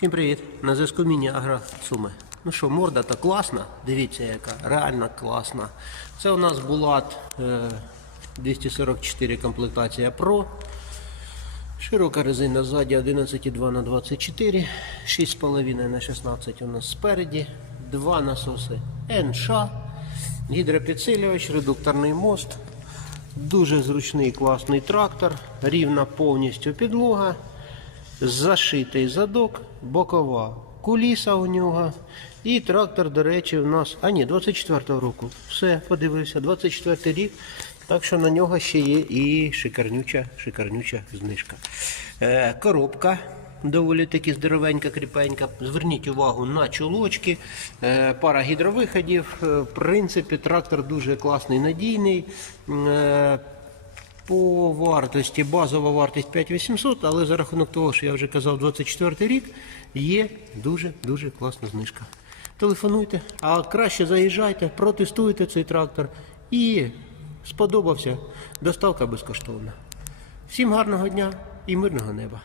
Всім привіт! На зв'язку Міні-Агро Суми. Ну що, морда то класна, дивіться яка, реально класна. Це у нас Булат е, 244 комплектація Pro. Широка резина ззаді 11,2 на 24, 6,5 на 16 у нас спереді, два насоси НШ, гідропідсилювач, редукторний мост, дуже зручний класний трактор, рівна повністю підлога, зашитий задок, бокова куліса у нього. І трактор, до речі, у нас. А ні, 24-го року. Все, подивився, 24 рік. Так що на нього ще є і шикарнюча, шикарнюча знижка. Е, коробка доволі таки здоровенька, кріпенька. Зверніть увагу на чулочки, е, пара гідровиходів. Е, в принципі, трактор дуже класний, надійний. Е, по вартості, базова вартість 5800, але за рахунок того, що я вже казав, 24 рік, є дуже-дуже класна знижка. Телефонуйте, а краще заїжджайте, протестуйте цей трактор і сподобався. Доставка безкоштовна. Всім гарного дня і мирного неба!